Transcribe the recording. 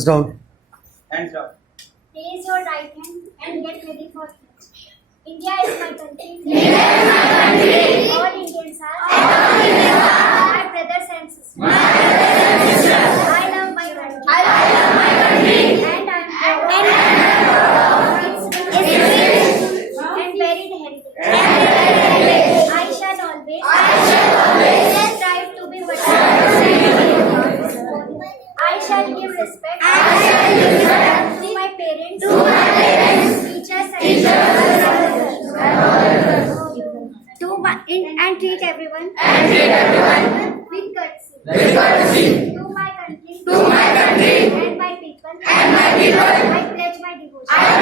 Hands down. Hands down. Raise your right hand and get ready for pledge. India is my country. India is my country. All Indians are. My brothers and sisters. I love my country. And I am proud. It's rich and very healthy. I shall always strive to be better. I shall give respect to my parents, teachers, and treat everyone with courtesy. To my country and my people, I pledge my devotion.